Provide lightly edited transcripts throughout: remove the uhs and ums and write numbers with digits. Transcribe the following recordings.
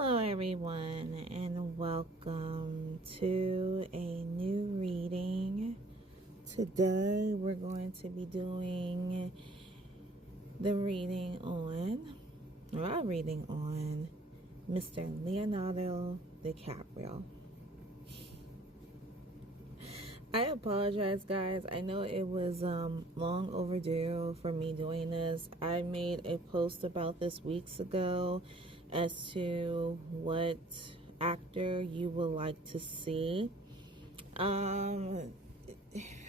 Hello everyone, and welcome to a new reading. Today we're going to be doing our reading on Mr. Leonardo DiCaprio. I apologize, guys. I know it was long overdue for me doing this. I made a post about this weeks ago as to what actor you would like to see. How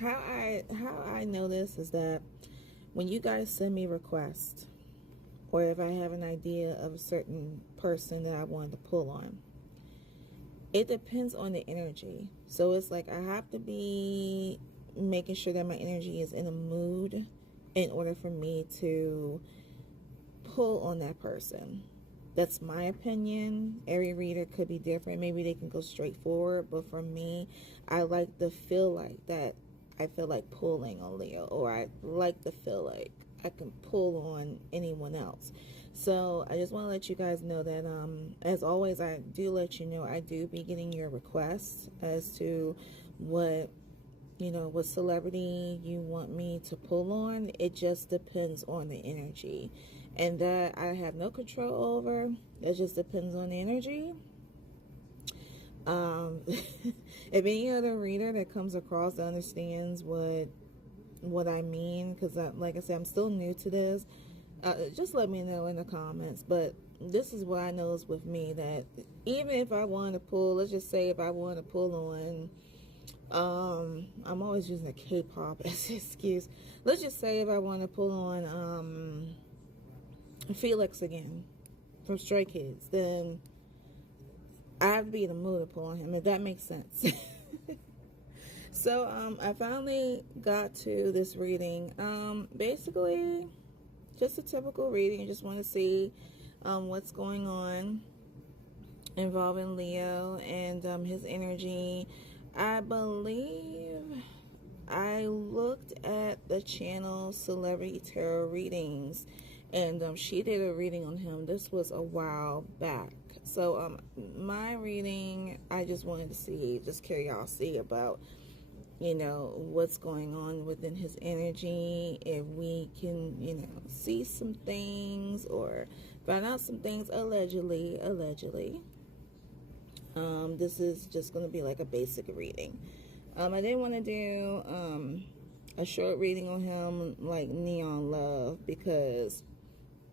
I know this is that when you guys send me requests, or if I have an idea of a certain person that I wanted to pull on, it depends on the energy. So it's like I have to be making sure that my energy is in a mood in order for me to pull on that person. That's my opinion. Every reader could be different. Maybe they can go straight forward, but for me, I like to feel like that. I feel like pulling on Leo, or I like to feel like I can pull on anyone else. So I just want to let you guys know that as always, I do let you know I do be getting your requests as to what celebrity you want me to pull on. It just depends on the energy, and that I have no control over. It just depends on the energy. If any other reader that comes across that understands what I mean, because like I said, I'm still new to this, just let me know in the comments. But this is what I know is with me, that even if I want to pull, let's just say if I want to pull on I'm always using a K-pop as an excuse. Let's just say if I want to pull on Felix again from Stray Kids, then I have to be in the mood to pull on him, if that makes sense. So I finally got to this reading. Basically just a typical reading. I just want to see what's going on involving Leo and his energy. I believe I looked at the channel Celebrity Tarot Readings, and she did a reading on him. This was a while back. So my reading, I just wanted to see, just curiosity about what's going on within his energy, if we can see some things or find out some things. Allegedly. This is just going to be like a basic reading. I didn't want to do a short reading on him like Neon Love, because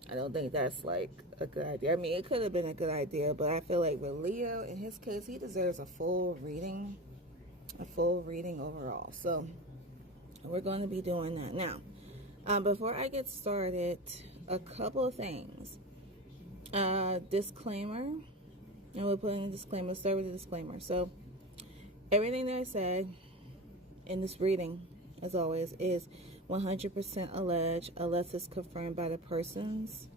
I don't think that's like a good idea. I mean, it could have been a good idea, but I feel like with Leo, in his case, he deserves a full reading overall. So we're going to be doing that now. Before I get started, a couple of things. Disclaimer. And we'll put in a disclaimer. Start with a disclaimer. So everything that I said in this reading, as always, is 100% alleged unless it's confirmed by the persons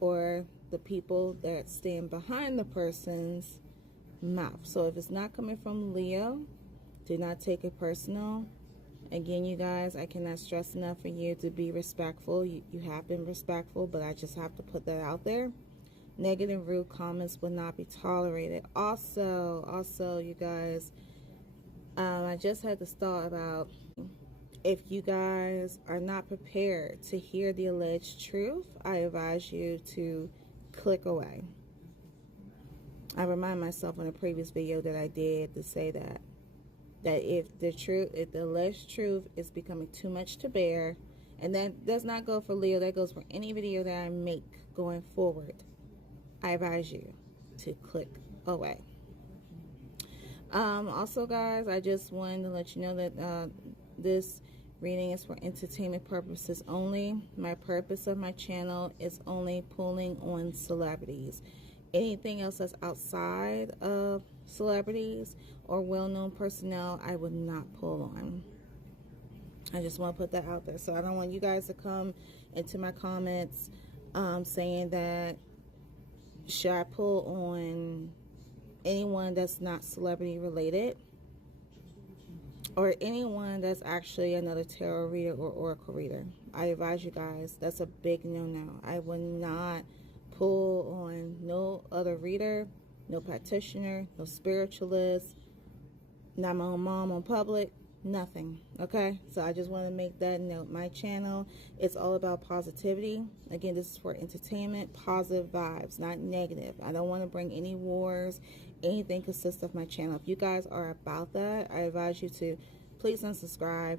or the people that stand behind the person's mouth. So if it's not coming from Leo, do not take it personal. Again, you guys, I cannot stress enough for you to be respectful. You have been respectful, but I just have to put that out there. Negative, rude comments will not be tolerated. Also, you guys, I just had this thought about, if you guys are not prepared to hear the alleged truth, I advise you to click away. I remind myself in a previous video that I did to say that if the alleged truth is becoming too much to bear, and that does not go for Leo, that goes for any video that I make going forward, I advise you to click away. Also, guys, I just wanted to let you know that this reading is for entertainment purposes only. My purpose of my channel is only pulling on celebrities. Anything else that's outside of celebrities or well-known personnel, I would not pull on. I just want to put that out there. So I don't want you guys to come into my comments saying that, should I pull on anyone that's not celebrity related, or anyone that's actually another tarot reader or oracle reader. I advise you guys, that's a big no-no. I will not pull on no other reader, no practitioner, no spiritualist, not my own mom on public, nothing. Okay, so I just want to make that note. My channel is all about positivity. Again, this is for entertainment, positive vibes, not negative. I don't want to bring any wars, anything consists of my channel. If you guys are about that, I advise you to please unsubscribe.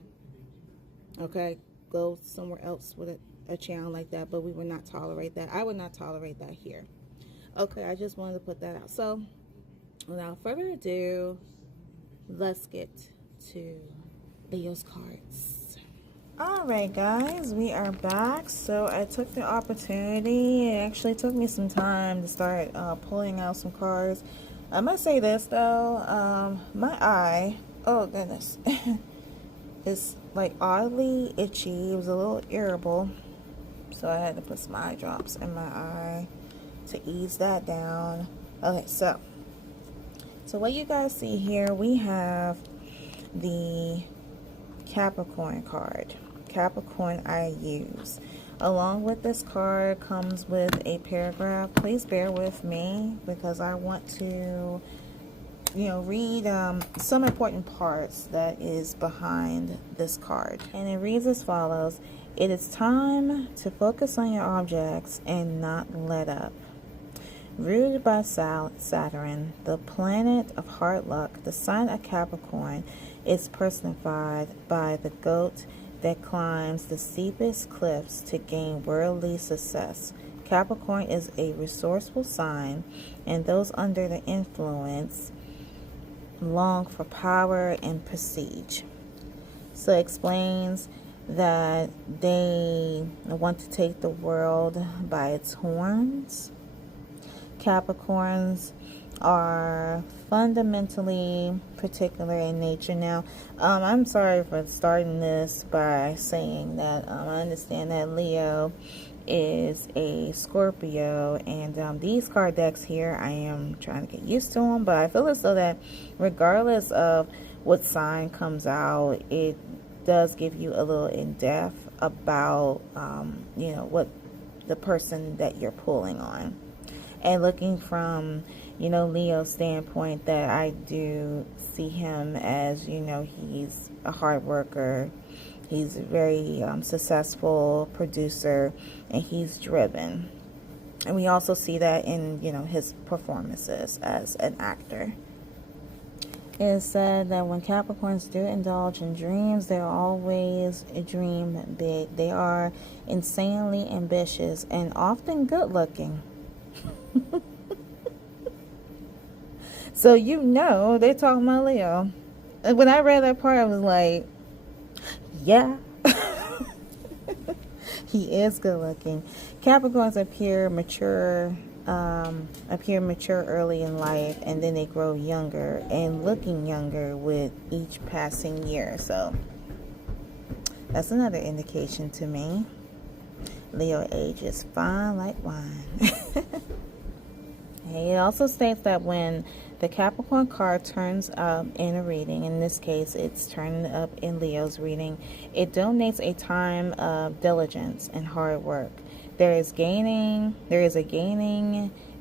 Okay, go somewhere else with a channel like that, but we would not tolerate that. I would not tolerate that here. Okay, I just wanted to put that out. So without further ado, let's get to Leo's cards. Alright guys, we are back. So I took the opportunity. It actually took me some time to start pulling out some cards. I must say this though, my eye, oh goodness, it's like oddly itchy. It was a little irritable, so I had to put some eye drops in my eye to ease that down. Okay, so what you guys see here, we have the Capricorn card. Capricorn I use. Along with this card comes with a paragraph. Please bear with me because I want to, read some important parts that is behind this card. And it reads as follows. It is time to focus on your objects and not let up. Ruled by Saturn, the planet of hard luck, the sign of Capricorn is personified by the goat that climbs the steepest cliffs to gain worldly success. Capricorn is a resourceful sign, and those under the influence long for power and prestige. So it explains that they want to take the world by its horns. Capricorns are fundamentally particular in nature. Now, I'm sorry for starting this by saying that I understand that Leo is a Scorpio, and these card decks here, I am trying to get used to them, but I feel as though that regardless of what sign comes out, it does give you a little in-depth about, what the person that you're pulling on. And looking from, Leo's standpoint, that I do see him as, he's a hard worker. He's a very successful producer, and he's driven. And we also see that in, his performances as an actor. It is said that when Capricorns do indulge in dreams, they always dream big. They are insanely ambitious and often good looking. So they're talking about Leo. And when I read that part, I was like, yeah. He is good looking. Capricorns appear mature early in life, and then they grow younger and looking younger with each passing year. So that's another indication to me. Leo age is fine like wine. It also states that when the Capricorn card turns up in a reading, in this case it's turning up in Leo's reading, it donates a time of diligence and hard work. There is a gaining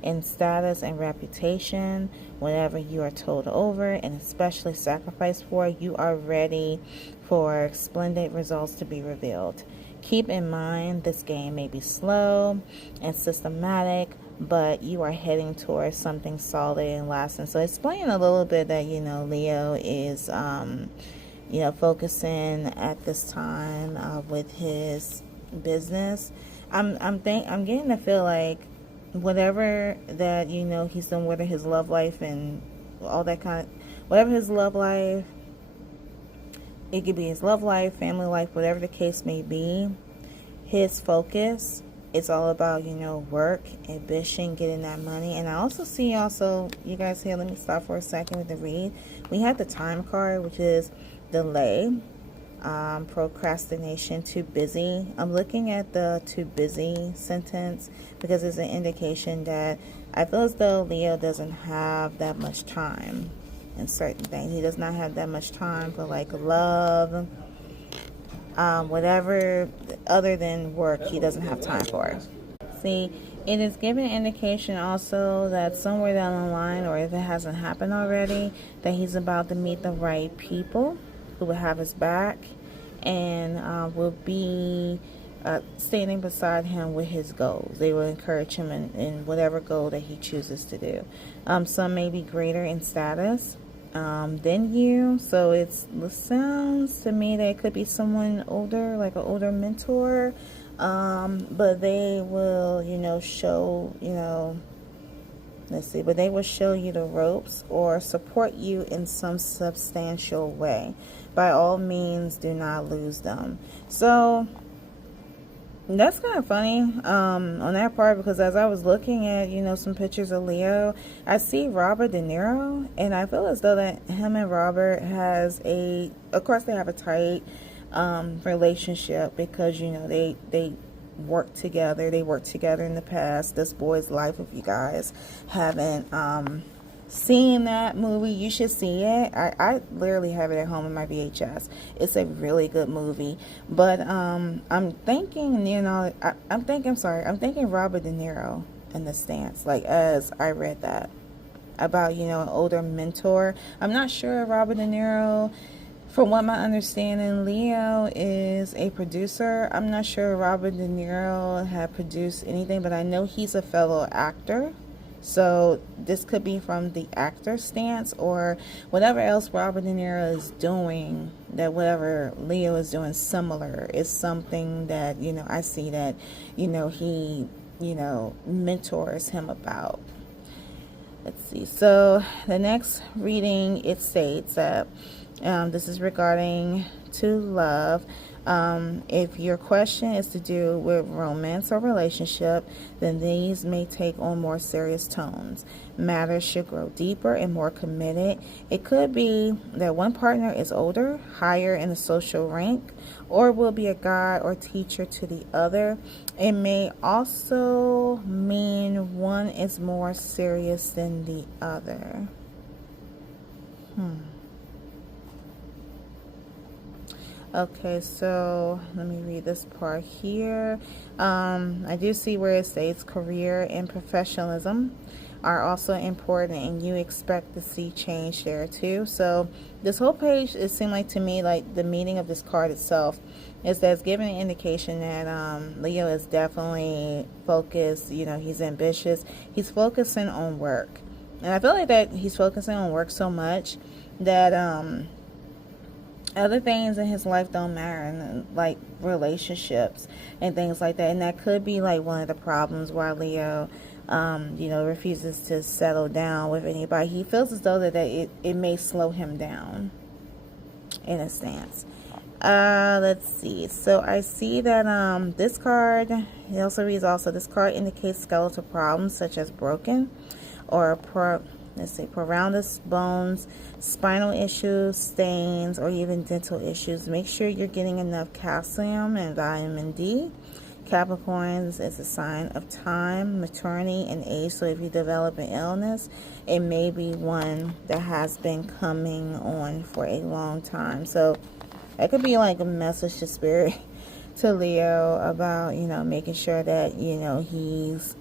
in status and reputation whenever you are told over and especially sacrificed for. You are ready for splendid results to be revealed. Keep in mind this game may be slow and systematic, but you are heading towards something solid and lasting. So explain a little bit that, Leo is, focusing at this time with his business. I'm getting to feel like whatever that, he's done, whether his love life and all that whatever his love life, it could be his love life, family life, whatever the case may be, his focus, it's all about, work, ambition, getting that money. And I also see you guys here, let me stop for a second with the read. We have the time card, which is delay, procrastination, too busy. I'm looking at the too busy sentence because it's an indication that I feel as though Leo doesn't have that much time in certain things. He does not have that much time for like love, whatever other than work, he doesn't have time for. See, It is giving an indication also that somewhere down the line, or if it hasn't happened already, that he's about to meet the right people who will have his back and will be standing beside him with his goals. They will encourage him in whatever goal that he chooses to do. Some may be greater in status than you, so it sounds to me that it could be someone older, like an older mentor, but they will, show, but they will show you the ropes or support you in some substantial way. By all means, do not lose them. So that's kind of funny on that part, because as I was looking at, some pictures of Leo, I see Robert De Niro, and I feel as though that him and Robert of course they have a tight relationship, because, they work together. They worked together in the past. This Boy's Life, if you guys haven't seen that movie, you should see it. I literally have it at home in my VHS. It's a really good movie. But I'm thinking I'm thinking Robert De Niro in the stance, like, as I read that about, an older mentor. I'm not sure Robert De Niro, from what my understanding, Leo is a producer. I'm not sure Robert De Niro had produced anything, but I know he's a fellow actor. So this could be from the actor stance, or whatever else Robert De Niro is doing, that whatever Leo is doing similar is something that, I see that, he, mentors him about. Let's see. So the next reading, it states that this is regarding to love. If your question is to do with romance or relationship, then these may take on more serious tones. Matters should grow deeper and more committed. It could be that one partner is older, higher in the social rank, or will be a guide or teacher to the other. It may also mean one is more serious than the other. Okay, so let me read this part here. I do see where it states career and professionalism are also important, and you expect to see change there too. So this whole page, it seemed like to me, like the meaning of this card itself is that's giving an indication that Leo is definitely focused. He's ambitious. He's focusing on work, and I feel like that he's focusing on work so much that other things in his life don't matter, like relationships and things like that. And that could be like one of the problems why Leo refuses to settle down with anybody. He feels as though that it may slow him down in a stance. Let's see. So I see that this card, it also reads this card indicates skeletal problems such as broken or paralysis, bones, spinal issues, stains, or even dental issues. Make sure you're getting enough calcium and vitamin D. Capricorns is a sign of time, maturity, and age. So if you develop an illness, it may be one that has been coming on for a long time. So that could be like a message to spirit, to Leo, about, making sure that, he's,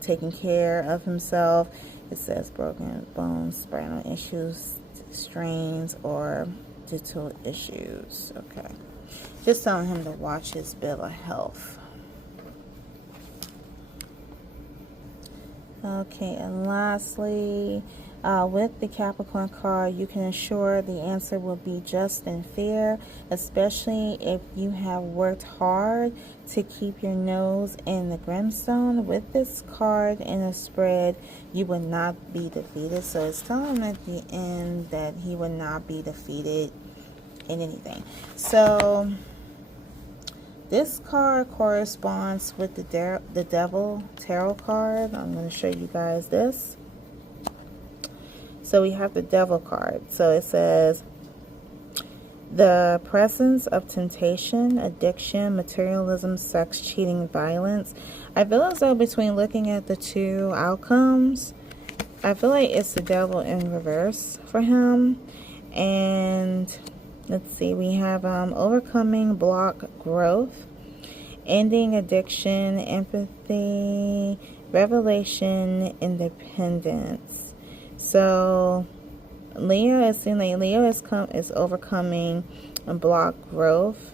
taking care of himself. It says broken bones, spinal issues, strains, or dental issues. Okay. Just telling him to watch his bill of health. Okay, and lastly, with the Capricorn card, you can ensure the answer will be just and fair, especially if you have worked hard to keep your nose in the brimstone. With this card in a spread, you will not be defeated. So it's telling him at the end that he will not be defeated in anything. So this card corresponds with the Devil Tarot card. I'm going to show you guys this. So we have the Devil card. So it says, the presence of temptation, addiction, materialism, sex, cheating, violence. I feel as though between looking at the two outcomes, I feel like it's the devil in reverse for him. And let's see, we have overcoming block growth, ending addiction, empathy, revelation, independence. So Leo is seeing like Leo is overcoming a block growth.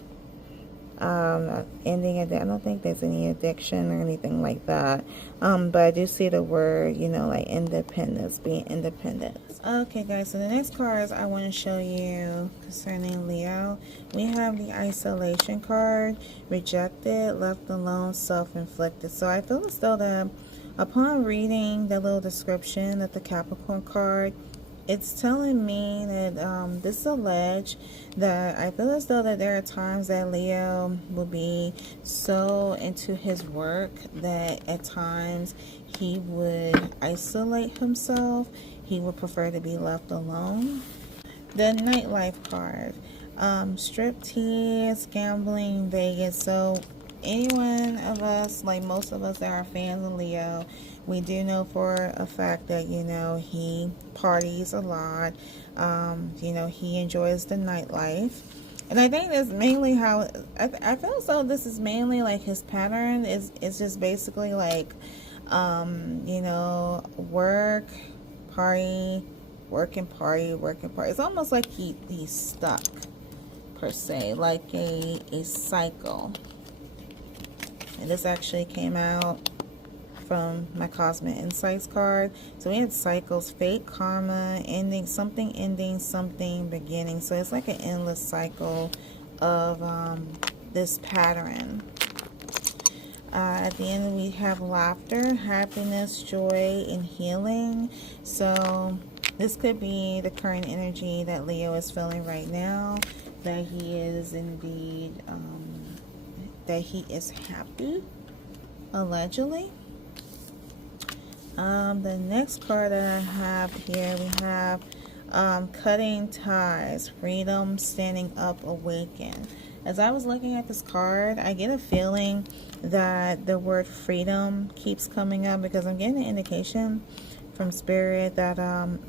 Ending it. I don't think there's any addiction or anything like that. But I do see the word, you know, like independence, being independent. Okay, guys, so the next cards I want to show you concerning Leo, we have the isolation card, rejected, left alone, self-inflicted. So I feel as though that upon reading the little description of the Capricorn card, it's telling me that this is alleged that I feel as though that there are times that Leo will be so into his work that at times he would isolate himself. He would prefer to be left alone. The nightlife card, striptease, gambling, Vegas. So any one of us, like most of us that are fans of Leo, we do know for a fact that, you know, he parties a lot. You know, he enjoys the nightlife. And I think that's mainly how, I feel as though this is mainly like his pattern is just basically like, you know, work, party, work and party, work and party. It's almost like he's stuck, per se, like a cycle. And this actually came out from my Cosmic Insights card. So we had cycles, fate, karma, ending, something beginning. So it's like an endless cycle of this pattern. At the end, we have laughter, happiness, joy, and healing. So this could be the current energy that Leo is feeling right now, that he is indeed, that he is happy, allegedly. The next card that I have here, we have cutting ties, freedom, standing up, awaken. As I was looking at this card, I get a feeling that the word freedom keeps coming up because I'm getting an indication from Spirit that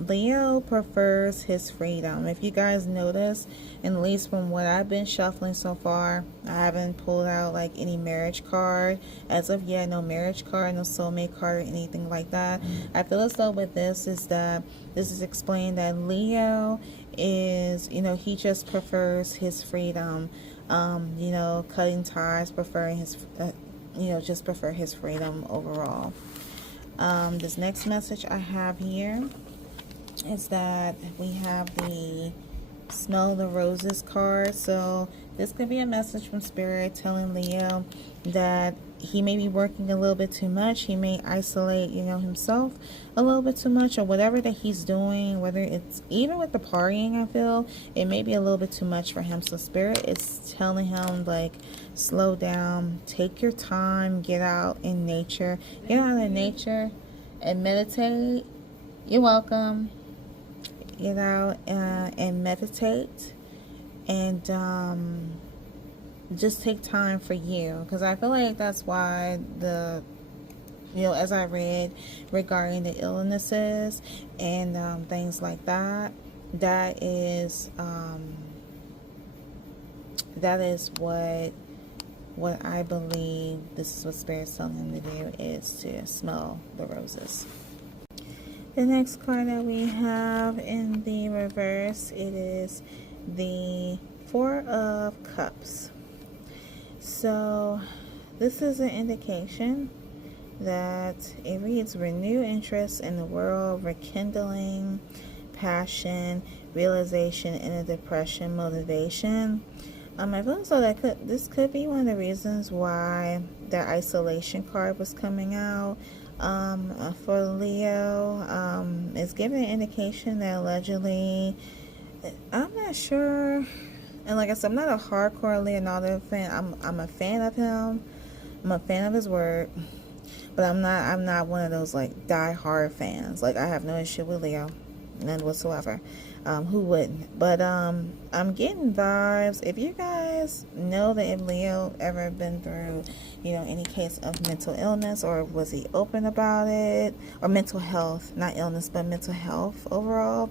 Leo prefers his freedom. If you guys notice, and at least from what I've been shuffling so far, I haven't pulled out like any marriage card as of yet. No marriage card, no soulmate card, or anything like that. I feel as though with this is that this is explaining that Leo is, you know, he just prefers his freedom. You know, cutting ties, preferring his, you know, just prefer his freedom overall. This next message I have here is that we have the Smell the Roses card. So this could be a message from Spirit telling Leo that he may be working a little bit too much. He may isolate, you know, himself a little bit too much, or whatever that he's doing, whether it's even with the partying, I feel it may be a little bit too much for him. So Spirit is telling him, like, slow down, take your time, get out in nature, get out in nature and meditate. You're welcome. Get out and meditate, and just take time for you, because I feel like that's why you know, as I read regarding the illnesses and things like that, that is what I believe this is what Spirit's telling him to do, is to smell the roses. The next card that we have in the reverse, it is the Four of Cups. So this is an indication that it reads renewed interest in the world, rekindling, passion, realization, inner depression, motivation. I feel so that this could be one of the reasons why the isolation card was coming out for Leo. It's giving an indication that allegedly, I'm not sure, and like I said, I'm not a hardcore Leonardo fan. I'm a fan of him. I'm a fan of his work, but I'm not one of those like die-hard fans. Like, I have no issue with Leo, none whatsoever. Who wouldn't? But I'm getting vibes. If you guys know that if Leo ever been through, you know, any case of mental illness, or was he open about it, or mental health, not illness, but mental health overall,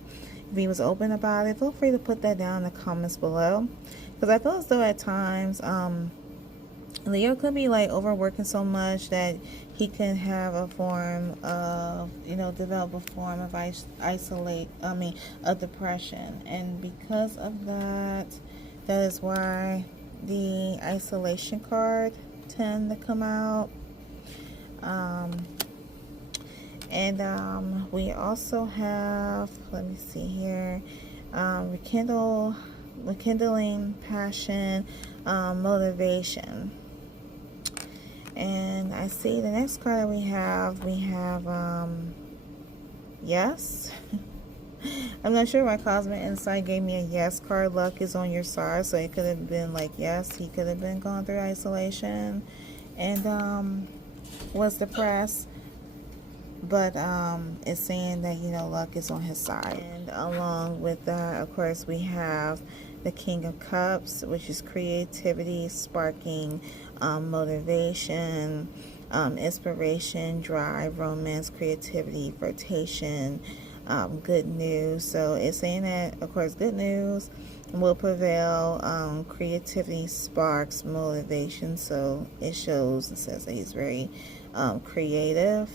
if he was open about it, feel free to put that down in the comments below, because I feel as though at times Leo could be like overworking so much that he can have a form of, develop a form of of depression. And because of that, that is why the isolation card tend to come out. We also have, let me see here, rekindling passion, motivation. And I see the next card that we have yes. I'm not sure why Cosmic Insight gave me a yes card. Luck is on your side, so it could have been like, yes, he could have been going through isolation and was depressed. But it's saying that, luck is on his side. And along with that, of course, we have the King of Cups, which is creativity, sparking, motivation, inspiration, drive, romance, creativity, flirtation, good news. So it's saying that, of course, good news will prevail. Creativity sparks motivation. So it says that he's very creative.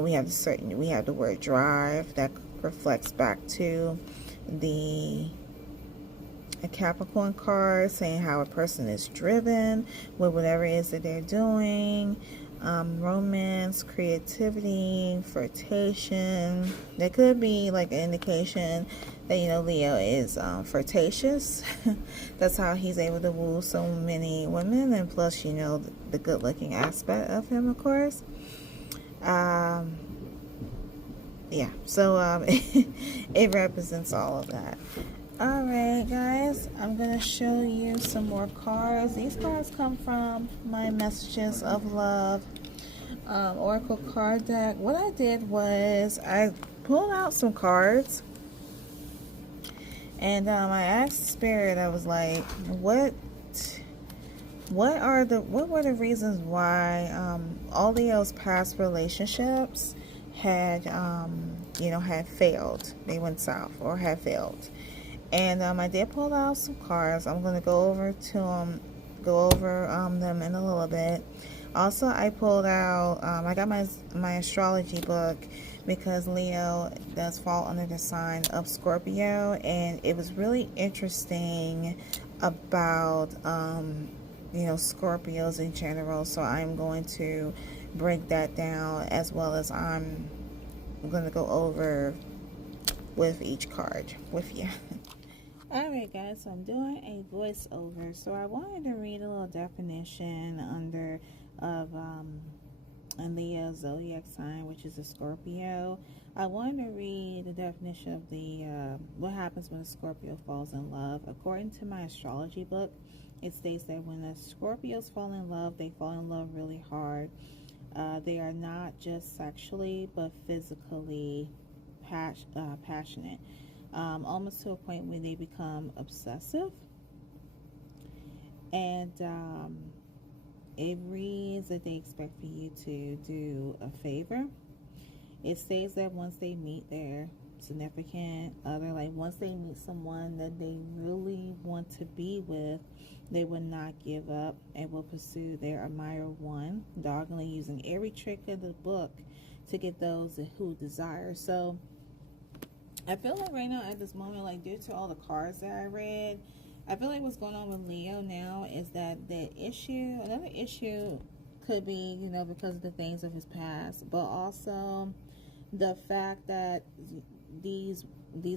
We have the word drive that reflects back to the Capricorn card, saying how a person is driven with whatever it is that they're doing. Romance, creativity, flirtation. There could be like an indication that, Leo is flirtatious. That's how he's able to woo so many women, and plus, the good looking aspect of him, of course. Yeah, so it represents all of that. Alright, guys, I'm going to show you some more cards. These cards come from my Messages of Love Oracle card deck. What I did was I pulled out some cards, and I asked Spirit, I was like, what were the reasons why all Leo's past relationships had failed? They went south or had failed. And I did pull out some cards. I'm going to go over them in a little bit. Also, I pulled out, I got my astrology book, because Leo does fall under the sign of Scorpio, and it was really interesting about Scorpios in general. So I'm going to break that down, as well as I'm going to go over with each card with you. Alright, guys, so I'm doing a voiceover. So I wanted to read a little definition of a Leo zodiac sign, which is a Scorpio. I wanted to read the definition of what happens when a Scorpio falls in love. According to my astrology book, it states that when the Scorpios fall in love, they fall in love really hard. They are not just sexually, but physically passionate. Almost to a point where they become obsessive. And it reads that they expect for you to do a favor. It says that once they meet their significant other, like once they meet someone that they really want to be with, they will not give up and will pursue their admirer one, doggedly using every trick of the book to get those who desire. So I feel like right now at this moment, like due to all the cards that I read, I feel like what's going on with Leo now is that another issue could be, because of the things of his past, but also the fact that these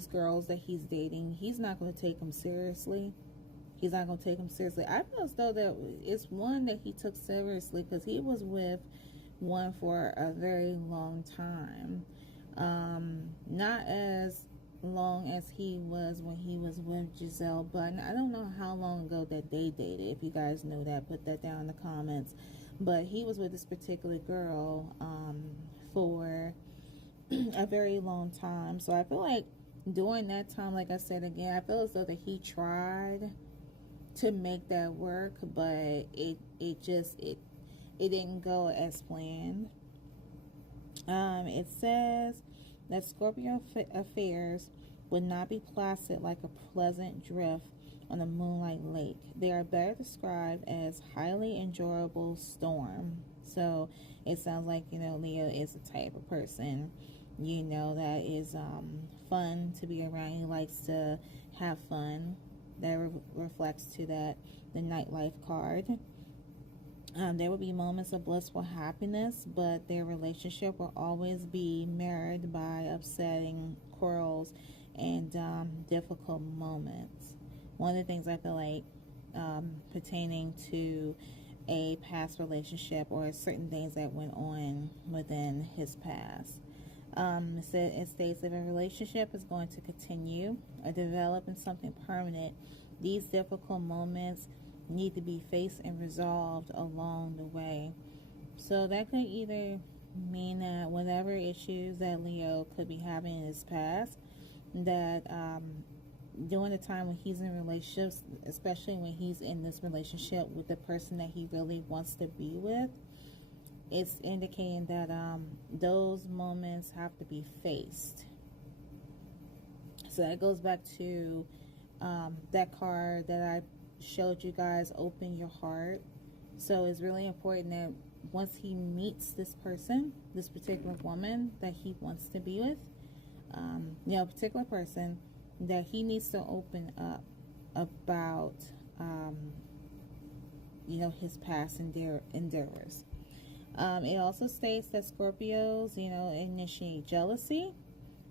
girls that he's dating, he's not going to take them seriously. He's not going to take them seriously. I feel as though that it's one that he took seriously, because he was with one for a very long time. Not as long as he was when he was with Giselle Button. I don't know how long ago that they dated. If you guys know that, put that down in the comments. But he was with this particular girl for a very long time. So I feel like during that time, like I said again, I feel as though that he tried to make that work, but it didn't go as planned. It says that Scorpio affairs would not be placid like a pleasant drift on a moonlight lake. They are better described as highly enjoyable storms So it sounds like, you know, Leo is the type of person, you know, that is fun to be around. He likes to have fun. That reflects to that the nightlife card. There will be moments of blissful happiness, but their relationship will always be marred by upsetting quarrels and difficult moments. One of the things I feel like pertaining to a past relationship or certain things that went on within his past. It states if a relationship is going to continue or develop in something permanent, these difficult moments need to be faced and resolved along the way. So that could either mean that whatever issues that Leo could be having in his past, that during the time when he's in relationships, especially when he's in this relationship with the person that he really wants to be with, it's indicating that those moments have to be faced. So that goes back to that card that I showed you guys, open your heart. So it's really important that once he meets this person, this particular woman that he wants to be with, you know, a particular person, that he needs to open up about, you know, his past endeavors. It also states that Scorpios, you know, initiate jealousy.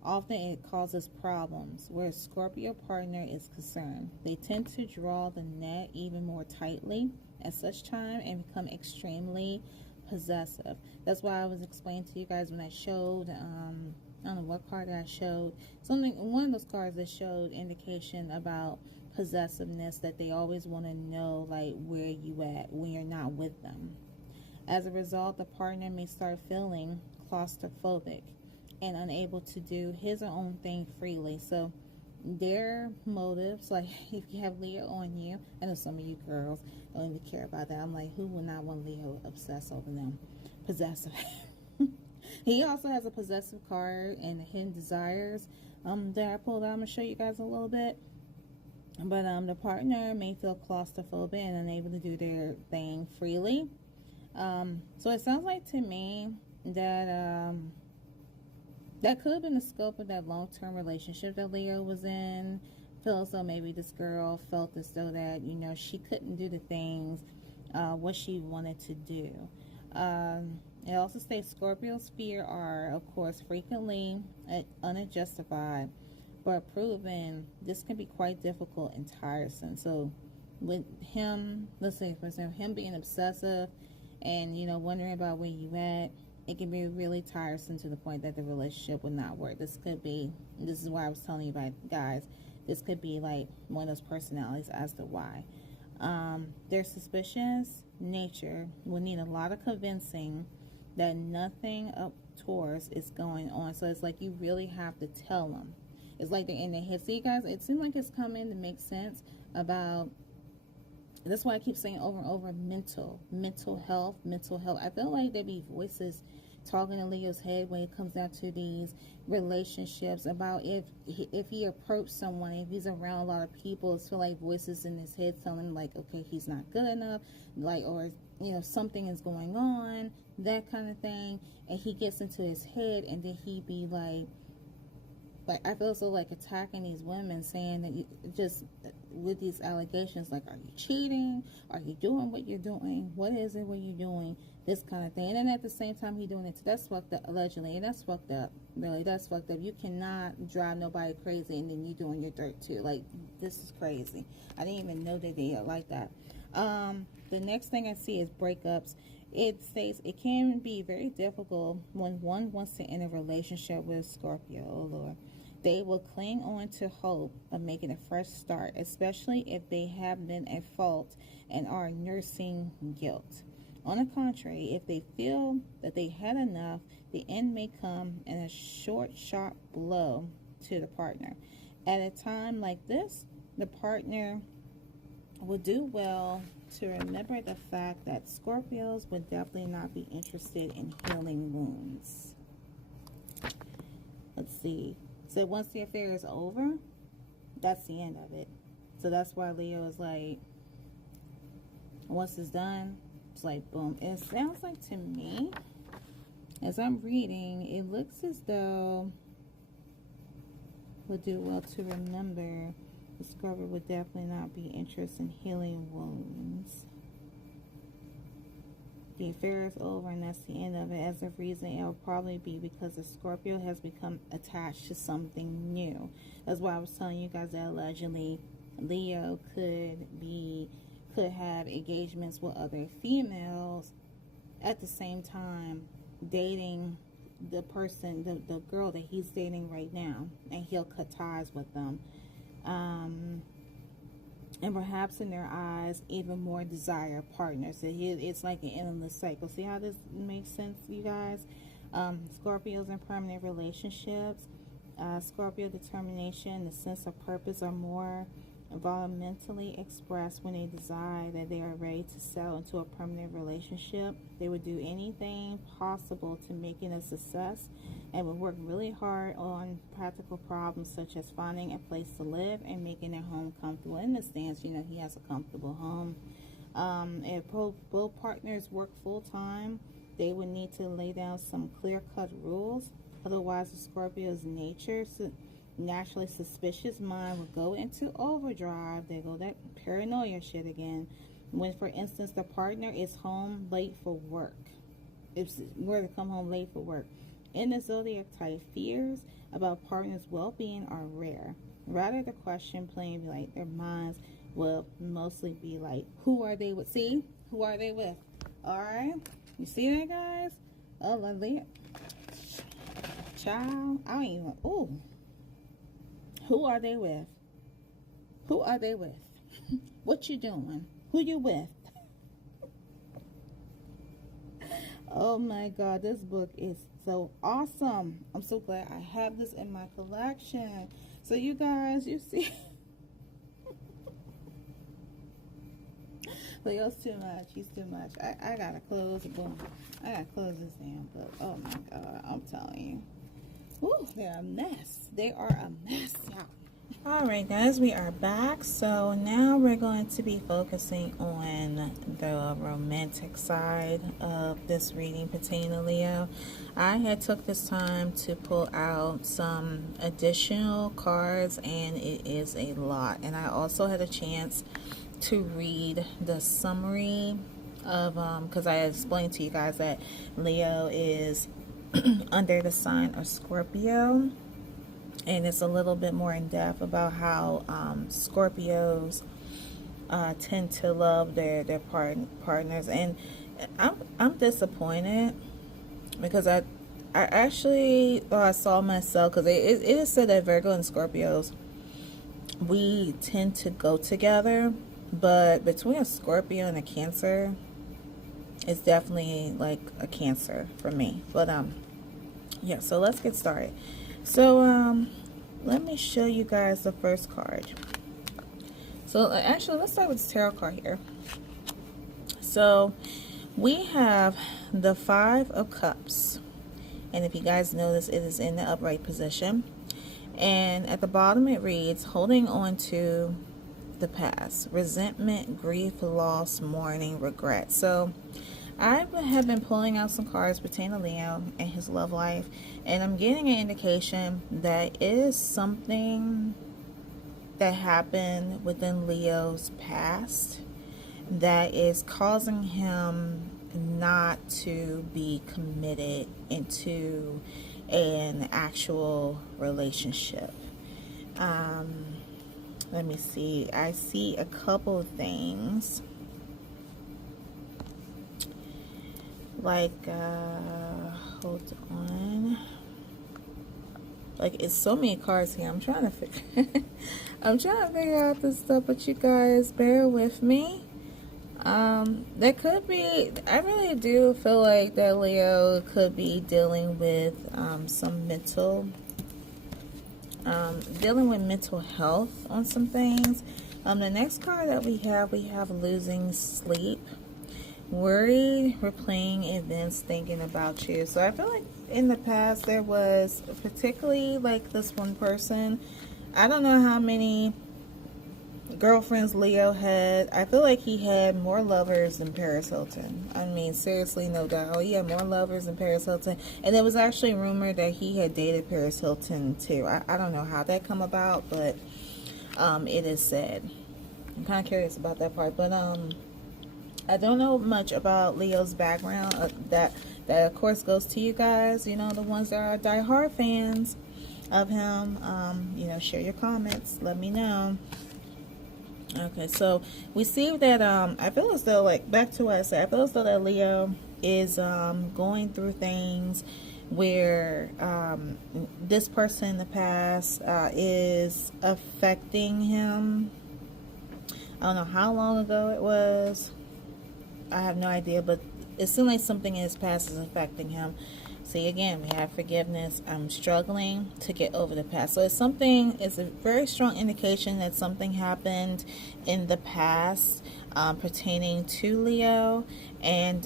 Often it causes problems where a Scorpio partner is concerned. They tend to draw the net even more tightly at such time and become extremely possessive. That's why I was explaining to you guys when I showed, I don't know what card I showed. One of those cards that showed indication about possessiveness, that they always want to know like where you at when you're not with them. As a result, the partner may start feeling claustrophobic and unable to do his or own thing freely. So their motives, like if you have Leo on you, I know some of you girls don't even care about that. I'm like, who would not want Leo obsessed over them? Possessive. He also has a possessive card and hidden desires that I pulled out. I'm going to show you guys a little bit. But the partner may feel claustrophobic and unable to do their thing freely. So it sounds like to me that that could have been the scope of that long-term relationship that Leo was in. Feel as though maybe this girl felt as though that, you know, she couldn't do the things what she wanted to do. It also states Scorpio's fear are, of course, frequently unjustified, but proven. This can be quite difficult and tiresome. So with him, let's say for example, him being obsessive and, you know, wondering about where you at, it can be really tiresome to the point that the relationship would not work. This is why I was telling you about, guys, this could be like one of those personalities as to why. Their suspicious nature will need a lot of convincing that nothing up towards is going on. So it's like you really have to tell them. It's like they're in their head. See, guys, it seems like it's coming to make sense about. That's why I keep saying over and over, mental health. I feel like there be voices talking in Leo's head when it comes down to these relationships about if he approached someone, if he's around a lot of people, it's feel like voices in his head telling him like, okay, he's not good enough, like, or, you know, something is going on, that kind of thing. And he gets into his head and then he be like I feel so like attacking these women, saying that you just with these allegations, like, are you cheating? Are you doing what you're doing? What is it? What are you doing? This kind of thing. And then at the same time, he doing it. That's fucked up, allegedly. And that's fucked up. Really, that's fucked up. You cannot drive nobody crazy and then you doing your dirt too. Like, this is crazy. I didn't even know that they are like that. The next thing I see is breakups. It states it can be very difficult when one wants to end a relationship with a Scorpio. Oh, Lord. They will cling on to hope of making a fresh start, especially if they have been at fault and are nursing guilt. On the contrary, if they feel that they had enough, the end may come in a short, sharp blow to the partner. At a time like this, the partner will do well to remember the fact that Scorpios would definitely not be interested in healing wounds. Let's see. So once the affair is over, that's the end of it. So that's why Leo is like, once it's done, Cups, like, boom. It sounds like to me, as I'm reading, it looks as though would do well to remember the Scorpio would definitely not be interested in healing wounds. The affair is over and that's the end of it. As of reason, it will probably be because the Scorpio has become attached to something new. That's why I was telling you guys that allegedly Leo could have engagements with other females at the same time dating the person, the girl that he's dating right now, and he'll cut ties with them. And perhaps in their eyes, even more desire partners. So it's like an endless cycle. See how this makes sense, you guys? Scorpios in permanent relationships. Scorpio determination, the sense of purpose are more environmentally expressed when they decide that they are ready to settle into a permanent relationship. They would do anything possible to make it a success and would work really hard on practical problems such as finding a place to live and making their home comfortable. In this stance, you know, he has a comfortable home. If both partners work full-time, they would need to lay down some clear-cut rules. Otherwise, the Scorpio's nature, naturally suspicious mind, would go into overdrive. They go that paranoia shit again. When, for instance, the partner is home late for work. If were to come home late for work. In the zodiac type, fears about partners' well-being are rare. Rather, the question playing like their minds will mostly be like, who are they with? See? Who are they with? Alright? You see that, guys? Oh, lovely. Child. I don't even... Ooh. Who are they with? Who are they with? What you doing? Who you with? Oh my God, this book is so awesome. I'm so glad I have this in my collection. So you guys, you see... Leo's too much. He's too much. I gotta close. Boom. I gotta close this damn book. Oh my God, I'm telling you. Ooh, they're a mess. They are a mess, y'all. Alright guys, we are back. So now we're going to be focusing on the romantic side of this reading pertaining to Leo. I had took this time to pull out some additional cards, and it is a lot. And I also had a chance to read the summary of, because I explained to you guys that Leo is under the sign of Scorpio, and it's a little bit more in depth about how Scorpios tend to love their partners. And I'm disappointed because I actually I saw myself, because it is said that Virgo and Scorpios, we tend to go together, but between a Scorpio and a Cancer, it's definitely like a Cancer for me. But yeah, so let's get started. So let me show you guys the first card. So actually, let's start with this tarot card here. So we have the Five of Cups, and if you guys notice, it is in the upright position, and at the bottom it reads, holding on to the past, resentment, grief, loss, mourning, regret. So I have been pulling out some cards pertaining to Leo and his love life, and I'm getting an indication that it is something that happened within Leo's past that is causing him not to be committed into an actual relationship. Let me see. I see a couple of things. Like, hold on. Like, it's so many cards here. I'm trying to figure out this stuff, but you guys bear with me. There could be, I really do feel like that Leo could be dealing with some dealing with mental health on some things. The next card that we have losing sleep, worried, replaying events, thinking about you. So I feel like in the past there was, particularly like this one person, I don't know how many girlfriends Leo had, I feel like he had more lovers than Paris Hilton. I mean, seriously, no doubt. He had more lovers than Paris Hilton. And there was actually rumored that he had dated Paris Hilton too. I don't know how that come about, but it is said. I'm kind of curious about that part. But I don't know much about Leo's background. That of course goes to you guys, you know, the ones that are diehard fans of him. You know, share your comments. Let me know. Okay, so we see that I feel as though, like, back to what I said, I feel as though that Leo is going through things where this person in the past is affecting him. I don't know how long ago it was. I have no idea, but it seems like something in his past is affecting him. See, again, we have forgiveness. I'm struggling to get over the past. So it's a very strong indication that something happened in the past pertaining to Leo. And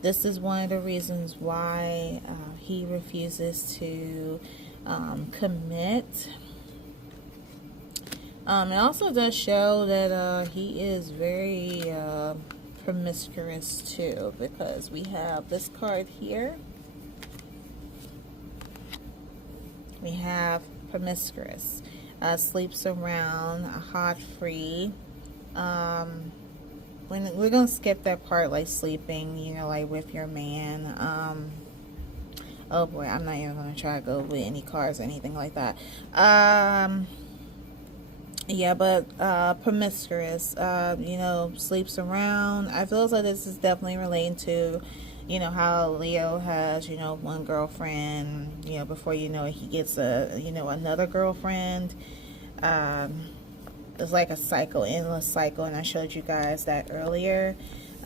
this is one of the reasons why he refuses to commit. It also does show that he is very promiscuous too, because we have this card here. We have promiscuous, sleeps around, hot, free. We're gonna skip that part, like sleeping, you know, like with your man. Oh boy, I'm not even gonna try to go with any cards or anything like that. Yeah, but promiscuous, you know, sleeps around. I feel as though this is definitely relating to, you know, how Leo has, you know, one girlfriend, you know, before you know it, he gets another girlfriend. It's like a cycle, endless cycle, and I showed you guys that earlier.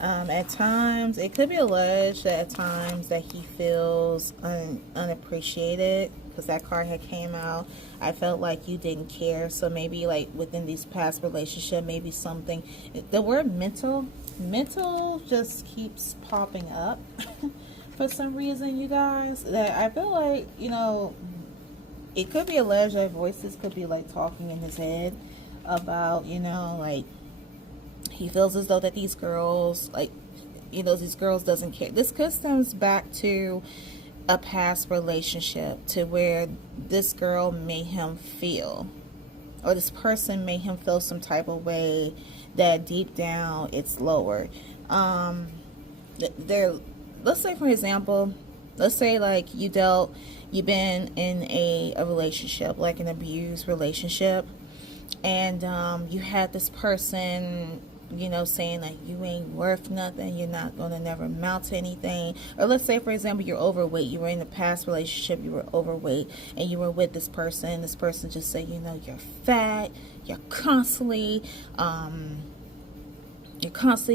At times, it could be alleged that at times that he feels unappreciated, because that card had came out. I felt like you didn't care. So maybe like within these past relationship, maybe something, the word mental just keeps popping up for some reason, you guys, that I feel like, you know, it could be alleged that voices could be like talking in his head about, you know, like he feels as though that these girls, like, you know, these girls doesn't care. This could stems back to a past relationship, to where this girl made him feel, or this person made him feel some type of way that deep down it's lowered. Let's say, for example, let's say like you've been in a relationship, like an abused relationship, and you had this person, you know, saying like you ain't worth nothing, you're not gonna never amount to anything. Or let's say, for example, you're overweight, you were in a past relationship, you were overweight, and you were with this person just said, you know, you're fat, you're constantly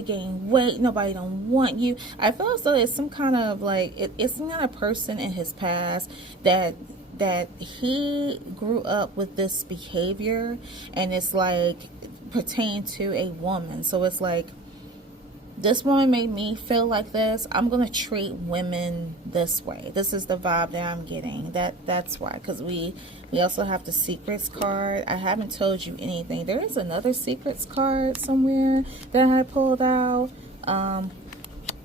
gaining weight, nobody don't want you. I feel as though it's some kind of like it's some kind of person in his past that he grew up with this behavior, and it's like pertain to a woman. So it's like, this woman made me feel like this, I'm gonna treat women this way. This is the vibe that I'm getting. That's why, because we also have the secrets card. I haven't told you anything. There is another secrets card somewhere that I pulled out.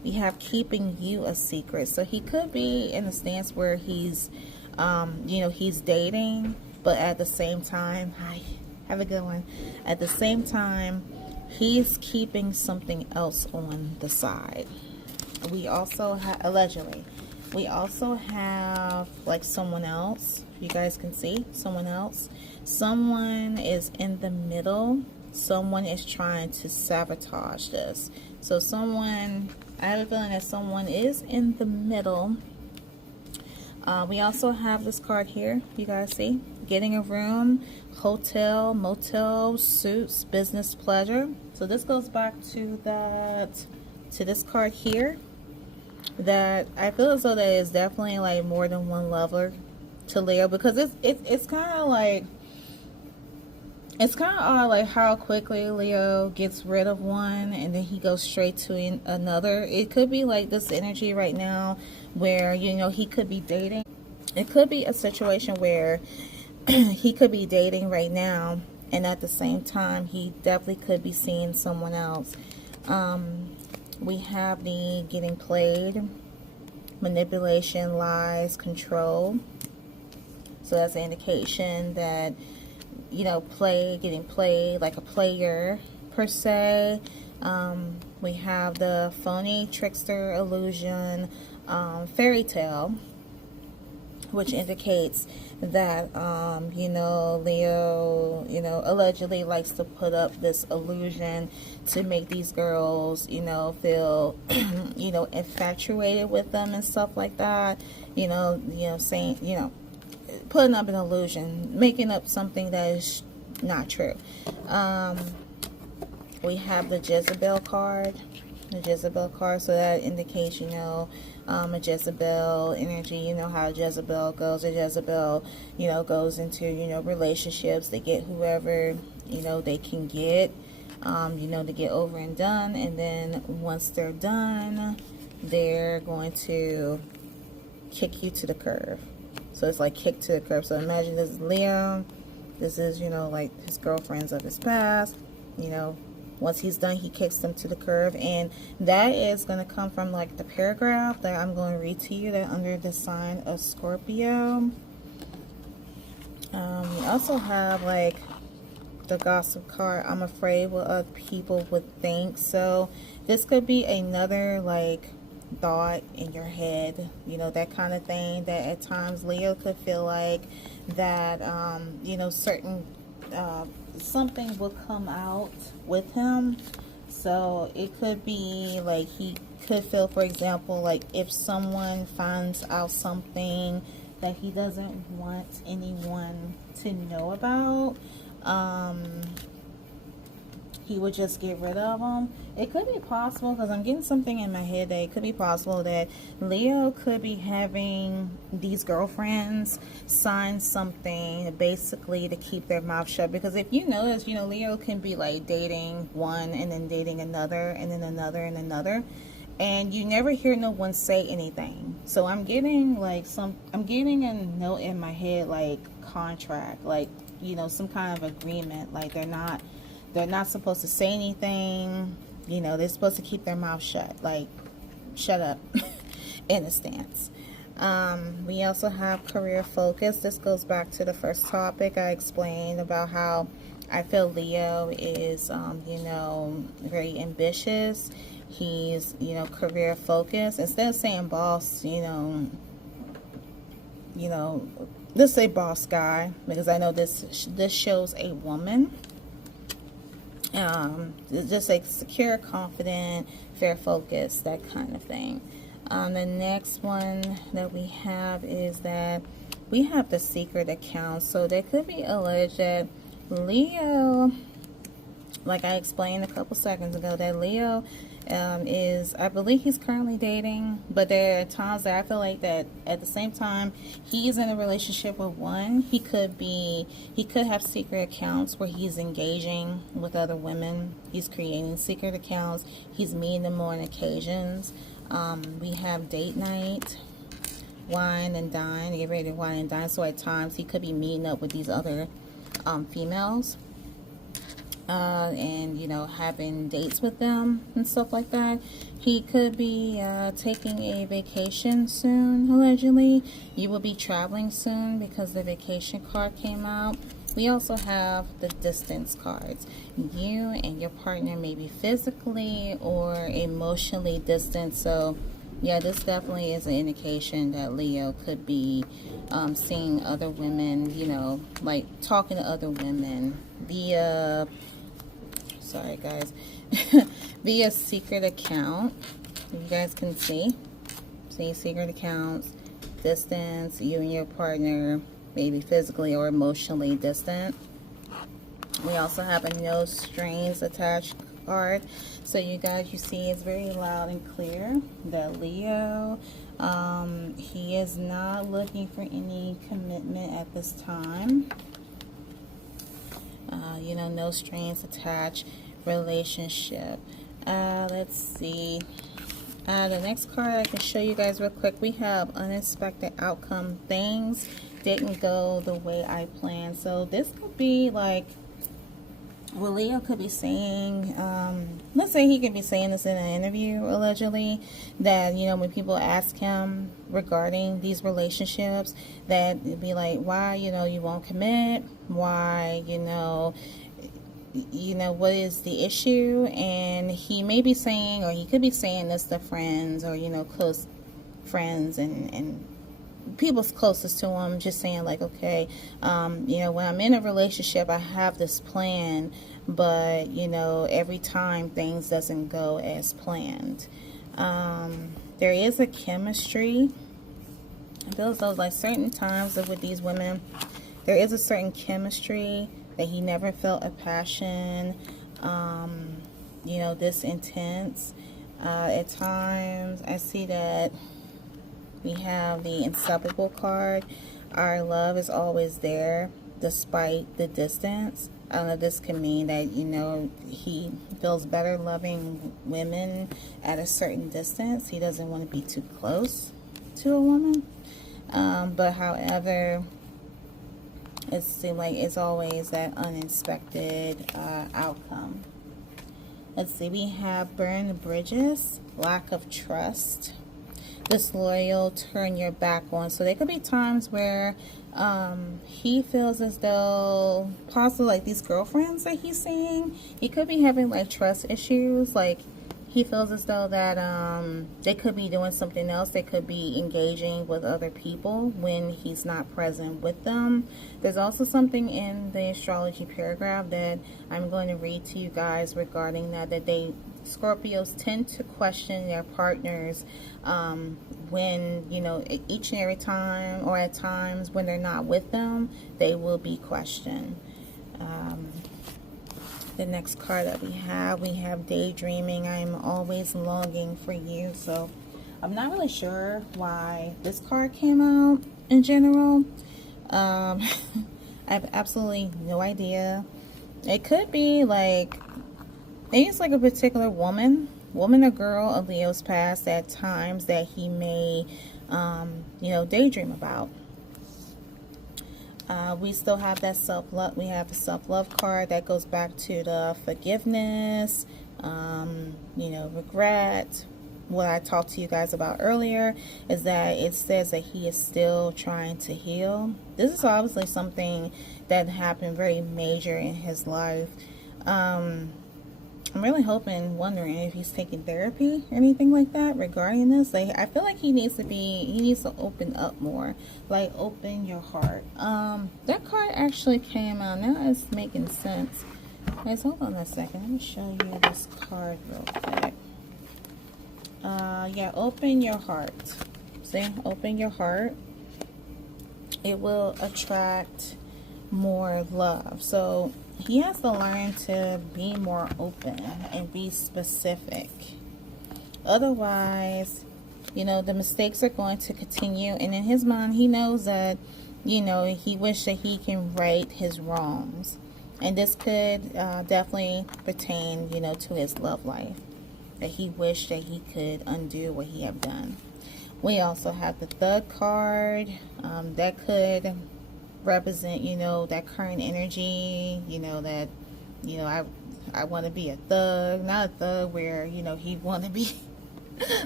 We have keeping you a secret. So he could be in a stance where he's you know, he's dating, but at the same time, hi, have a good one. At the same time, he's keeping something else on the side. We also have, allegedly, we also have like someone else. You guys can see someone else. Someone is in the middle. Someone is trying to sabotage this. So someone, I have a feeling that someone is in the middle. We also have this card here, you guys see, getting a room, hotel, motel, suits, business, pleasure. So this goes back to this card here, that I feel as though that is definitely like more than one lover to Leo, because it's kind of like, it's kind of odd, like how quickly Leo gets rid of one and then he goes straight to another. It could be like this energy right now where, you know, he could be dating. It could be a situation where he could be dating right now, and at the same time, he definitely could be seeing someone else. We have the getting played, manipulation, lies, control. So that's an indication that, you know, getting played like a player per se. We have the phony, trickster, illusion, fairy tale, which indicates that, you know, Leo, you know, allegedly likes to put up this illusion to make these girls, you know, feel, you know, infatuated with them and stuff like that. You know, saying, you know, putting up an illusion, making up something that is not true. We have the Jezebel card. The Jezebel card, so that indicates, you know, a Jezebel energy. You know how Jezebel goes. A Jezebel, you know, goes into, you know, relationships. They get whoever, you know, they can get, you know, to get over and done. And then once they're done, they're going to kick you to the curb. So it's like kick to the curb. So imagine this is Leo. This is, you know, like his girlfriends of his past. You know, once he's done, he kicks them to the curb. And that is going to come from like the paragraph that I'm going to read to you, that under the sign of Scorpio. We also have like the gossip card. I'm afraid what other people would think. So this could be another like thought in your head, you know, that kind of thing, that at times Leo could feel like that, you know, certain something will come out with him. So it could be like he could feel, for example, like if someone finds out something that he doesn't want anyone to know about, he would just get rid of them. It could be possible, because I'm getting something in my head, that it could be possible that Leo could be having these girlfriends sign something basically to keep their mouth shut. Because if you notice, you know, Leo can be like dating one and then dating another and then another and another, and you never hear no one say anything. So I'm getting like I'm getting a note in my head like contract, like, you know, some kind of agreement, like they're not supposed to say anything. You know, they're supposed to keep their mouth shut, like shut up in a stance. We also have career focus. This goes back to the first topic I explained about how I feel Leo is, you know, very ambitious. He's, you know, career focused. Instead of saying boss, you know, let's say boss guy, because I know this shows a woman. Just like secure, confident, fair focus, that kind of thing. The next one that we have is that we have the secret account. So there could be alleged that Leo, like I explained a couple seconds ago, that Leo is, I believe he's currently dating, but there are times that I feel like that at the same time he's in a relationship with one, he could have secret accounts where he's engaging with other women. He's creating secret accounts. He's meeting them on occasions. We have date night, wine and dine, get ready to wine and dine. So at times he could be meeting up with these other females. And, you know, having dates with them and stuff like that. He could be taking a vacation soon, allegedly. You will be traveling soon because the vacation card came out. We also have the distance cards. You and your partner may be physically or emotionally distant. So, yeah, this definitely is an indication that Leo could be seeing other women, you know, like talking to other women via... sorry guys, via secret account. You guys can see secret accounts, distance, you and your partner maybe physically or emotionally distant. We also have a no strings attached card. So you guys, you see it's very loud and clear that Leo, he is not looking for any commitment at this time. You know, no strings attached relationship. Let's see. The next card I can show you guys real quick. We have unexpected outcome. Things didn't go the way I planned. So this could be like what Leo could be saying, let's say he could be saying this in an interview, allegedly, that, you know, when people ask him regarding these relationships, that it'd be like, why, you know, you won't commit, why, you know, what is the issue? And he may be saying, or he could be saying this to friends, or, you know, close friends and people's closest to him, just saying like, okay, you know, when I'm in a relationship, I have this plan, but, you know, every time things doesn't go as planned. There is a chemistry. I feel as though like certain times with these women, there is a certain chemistry that he never felt a passion, you know, this intense. At times, I see that we have the inseparable card. Our love is always there despite the distance. I don't know, this can mean that, you know, he feels better loving women at a certain distance. He doesn't want to be too close to a woman. But however, it seems like it's always that unexpected outcome. Let's see, we have burned bridges, lack of trust, disloyal, turn your back on. So there could be times where he feels as though possibly like these girlfriends that he's seeing, he could be having like trust issues. Like he feels as though that they could be doing something else. They could be engaging with other people when he's not present with them. There's also something in the astrology paragraph that I'm going to read to you guys regarding that Scorpios tend to question their partners when, you know, each and every time, or at times when they're not with them, they will be questioned. The next card that we have daydreaming. I'm always longing for you. So I'm not really sure why this card came out in general. I have absolutely no idea. It could be like, maybe it's like a particular woman or girl of Leo's past at times that he may, you know, daydream about. We still have that self-love. We have the self-love card that goes back to the forgiveness, you know, regret. What I talked to you guys about earlier is that it says that he is still trying to heal. This is obviously something that happened very major in his life. I'm really wondering if he's taking therapy or anything like that regarding this. Like, I feel like he needs to open up more. Like, open your heart. That card actually came out. Now it's making sense. Guys, hold on a second. Let me show you this card real quick. Yeah, open your heart. See, open your heart. It will attract more love. So he has to learn to be more open and be specific. Otherwise, you know, the mistakes are going to continue. And in his mind, he knows that, you know, he wishes that he can right his wrongs. And this could definitely pertain, you know, to his love life. That he wished that he could undo what he have done. We also have the Thug card. That could represent, you know, that current energy, you know, that, you know, I want to be a thug, not a thug where, you know, he want to be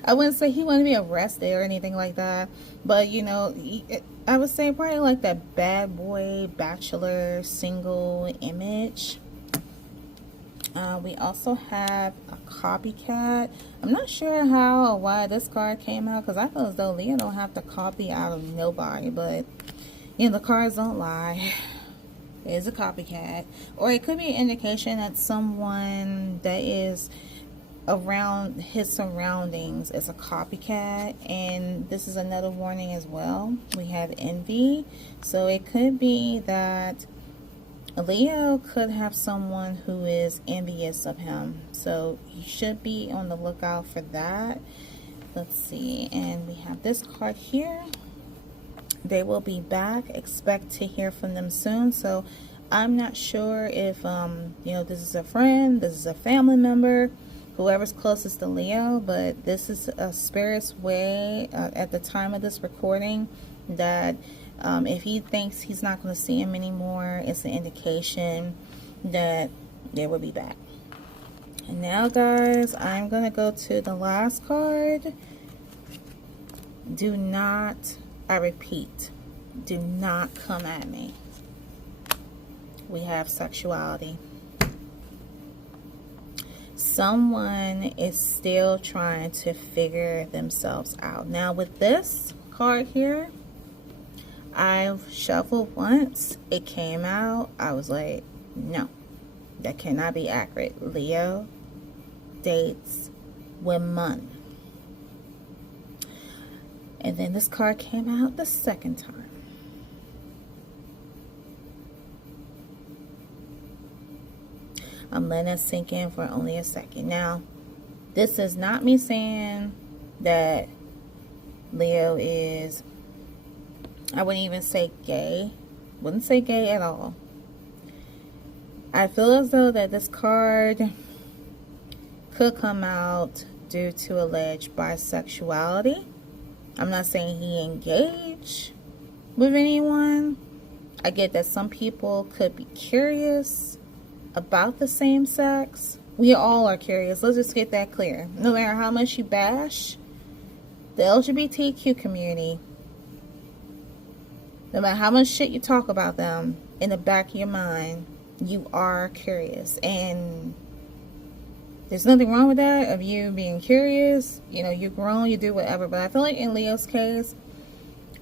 I wouldn't say he want to be arrested or anything like that, but, you know, I would say probably like that bad boy bachelor single image. We also have a copycat. I'm not sure how or why this card came out, because I feel as though Leo don't have to copy out of nobody, but you know, the cards don't lie. It is a copycat. Or it could be an indication that someone that is around his surroundings is a copycat. And this is another warning as well. We have envy. So it could be that Leo could have someone who is envious of him. So you should be on the lookout for that. Let's see. And we have this card here. They will be back. Expect to hear from them soon. So I'm not sure if you know, this is a friend, this is a family member, whoever's closest to Leo, but this is a spirit's way at the time of this recording that if he thinks he's not going to see him anymore, it's an indication that They will be back. And now, guys, I'm going to go to the last card. Do not, I repeat, do not come at me. We have sexuality. Someone is still trying to figure themselves out. Now, with this card here, I've shuffled once. It came out. I was like, no, that cannot be accurate. Leo dates women. And then this card came out the second time. I'm letting it sink in for only a second. Now, this is not me saying that Leo is, I wouldn't even say gay. Wouldn't say gay at all. I feel as though that this card could come out due to alleged bisexuality. I'm not saying he engaged with anyone. I get that some people could be curious about the same sex. We all are curious. Let's just get that clear. No matter how much you bash the LGBTQ community, no matter how much shit you talk about them, in the back of your mind, you are curious. And there's nothing wrong with that, of you being curious. You know, you're grown, you do whatever. But I feel like in Leo's case,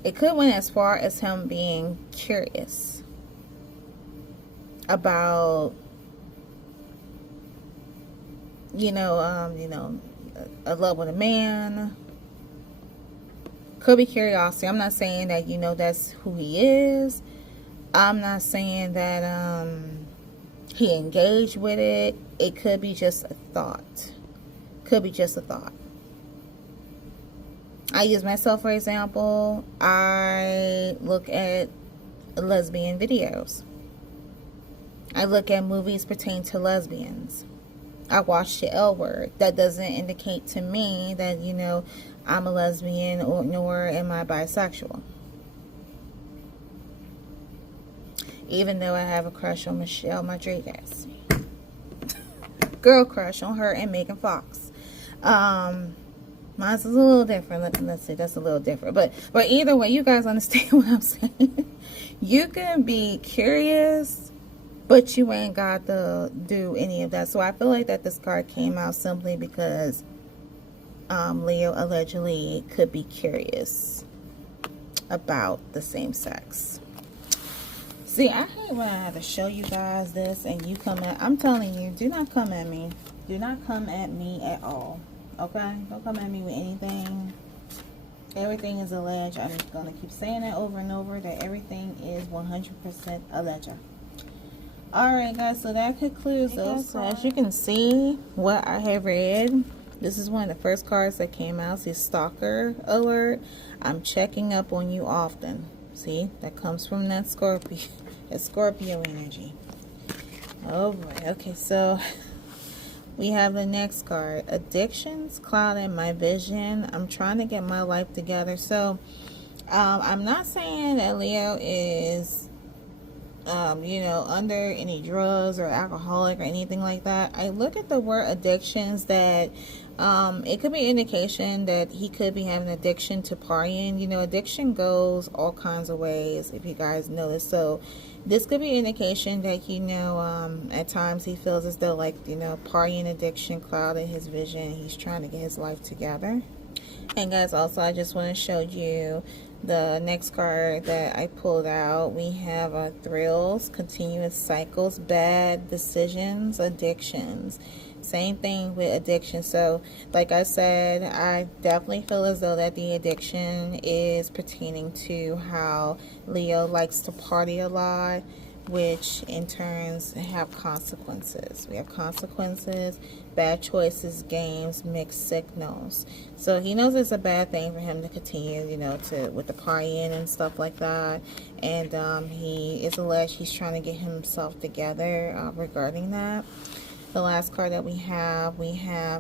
it could went as far as him being curious about, a love with a man. Could be curiosity. I'm not saying that, that's who he is. I'm not saying that he engaged with it. It could be just a thought. Could be just a thought. I use myself for example. I look at lesbian videos. I look at movies pertaining to lesbians. I watch the L Word. That doesn't indicate to me that, I'm a lesbian, nor am I bisexual. Even though I have a crush on Michelle Rodriguez. Girl crush on her and Megan Fox. Mine's is a little different. Let's see, that's a little different. But either way, you guys understand what I'm saying. You can be curious, but you ain't got to do any of that. So I feel like that this card came out simply because Leo allegedly could be curious about the same sex. See, I hate when I have to show you guys this and you come at, I'm telling you, do not come at me. Do not come at me at all. Okay? Don't come at me with anything. Everything is alleged. I'm just going to keep saying that over and over, that everything is 100% alleged. Alright guys, so that concludes those. So as you can see, what I have read, this is one of the first cards that came out. See, stalker alert. I'm checking up on you often. See, that comes from that Scorpio. That Scorpio energy. Oh boy. Okay, so we have the next card. Addictions clouding my vision. I'm trying to get my life together. So I'm not saying that Leo is under any drugs or alcoholic or anything like that. I look at the word addictions that it could be an indication that he could be having addiction to partying. Addiction goes all kinds of ways, if you guys notice. So this could be an indication that, at times he feels as though like, partying addiction clouded his vision. He's trying to get his life together. And guys, also I just want to show you the next card that I pulled out. We have thrills, continuous cycles, bad decisions, addictions. Same thing with addiction. So like I said, I definitely feel as though that the addiction is pertaining to how Leo likes to party a lot, which in turns have consequences. We have consequences, bad choices, games, mixed signals. So he knows it's a bad thing for him to continue, with the partying and stuff like that. And he is alleged he's trying to get himself together regarding that. The last card that we have,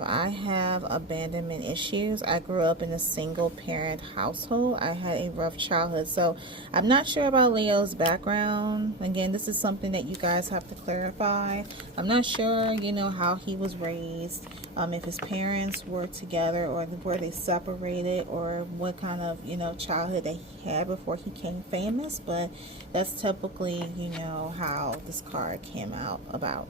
I have abandonment issues. I grew up in a single parent household. I had a rough childhood. So I'm not sure about Leo's background. Again, this is something that you guys have to clarify. I'm not sure, you know, how he was raised, if his parents were together or were they separated, or what kind of, you know, childhood that he had before he became famous. But that's typically, you know, how this card came out about.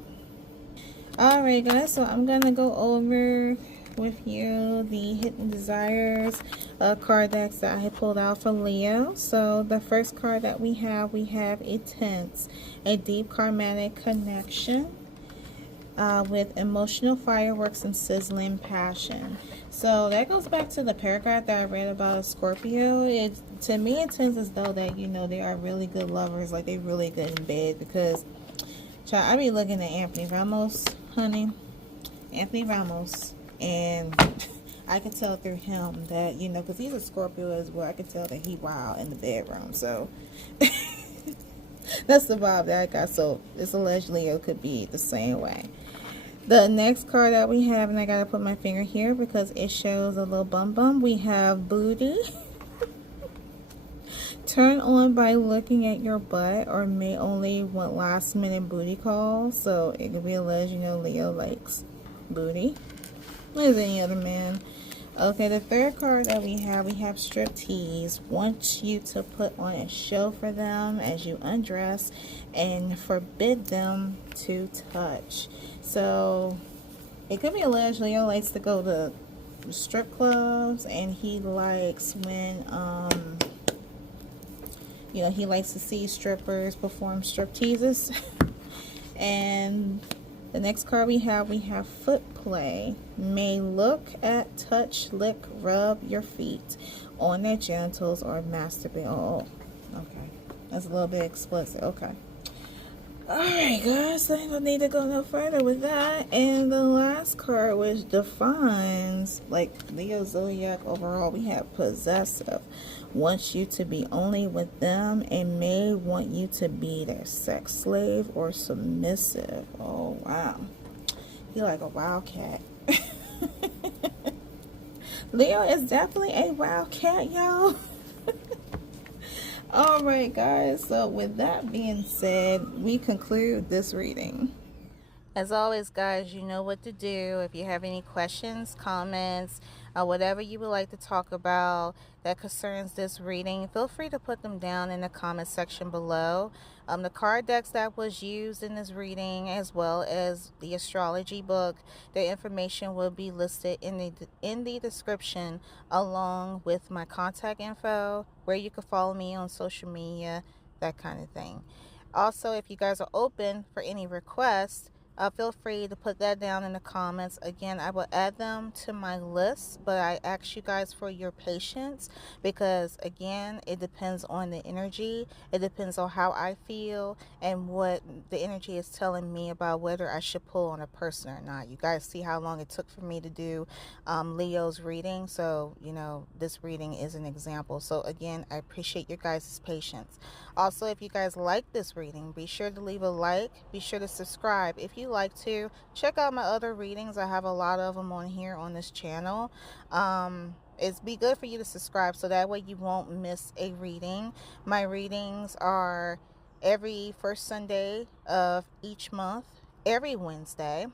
Alright guys, so I'm going to go over with you the Hidden Desires card decks that I pulled out for Leo. So the first card that we have Intense, a deep karmatic connection with emotional fireworks and sizzling passion. So that goes back to the paragraph that I read about a Scorpio. To me, it tends as though that, you know, they are really good lovers, like they really good in bed, because I be looking at Anthony Ramos, honey, Anthony Ramos, and I can tell through him that, you know, because he's a Scorpio as well, I can tell that he wild in the bedroom. So that's the vibe that I got. So this alleged Leo could be the same way. The next card that we have, and I gotta put my finger here because it shows a little bum bum. We have Booty. Turn on by looking at your butt, or may only want last minute booty calls. So it could be alleged, you know, Leo likes booty as any other man. Okay, the third card that we have Striptease. Wants you to put on a show for them as you undress and forbid them to touch. So it could be alleged Leo likes to go to strip clubs, and he likes when you know, he likes to see strippers perform strip teases. And the next card we have Foot Play. May look at, touch, lick, rub your feet on their genitals or masturbate. Oh, okay. That's a little bit explicit. Okay. Alright guys, I don't need to go no further with that. And the last card, which defines like Leo zodiac overall, we have Possessive. Wants you to be only with them and may want you to be their sex slave or submissive. Oh wow, you like a wildcat. Leo is definitely a wildcat, y'all. Alright guys, so with that being said, we conclude this reading. As always guys, you know what to do. If you have any questions, comments, whatever you would like to talk about that concerns this reading, feel free to put them down in the comment section below. The card decks that was used in this reading, as well as the astrology book, their information will be listed in the description, along with my contact info, where you can follow me on social media, that kind of thing. Also, if you guys are open for any requests, feel free to put that down in the comments. Again, I will add them to my list, but I ask you guys for your patience, because again, it depends on the energy. It depends on how I feel and what the energy is telling me about whether I should pull on a person or not. You guys see how long it took for me to do Leo's reading. So, you know, this reading is an example. So again, I appreciate your guys' patience. Also, if you guys like this reading, be sure to leave a like. Be sure to subscribe if you like to. Check out my other readings. I have a lot of them on here on this channel. It's be good for you to subscribe, so that way you won't miss a reading. My readings are every first Sunday of each month, every Wednesday.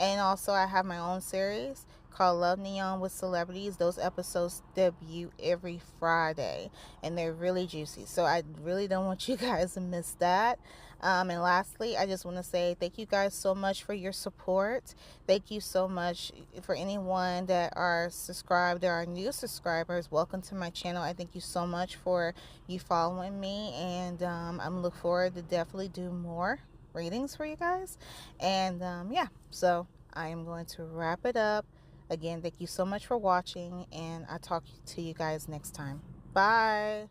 And also I have my own series called Love Neon with Celebrities. Those episodes debut every Friday, and they're really juicy. So I really don't want you guys to miss that. And lastly, I just want to say thank you guys so much for your support. Thank you so much for anyone that are subscribed. There are new subscribers. Welcome to my channel. I thank you so much for you following me, and I'm looking forward to definitely do more readings for you guys. And yeah, so I am going to wrap it up. Again, thank you so much for watching, and I'll talk to you guys next time. Bye.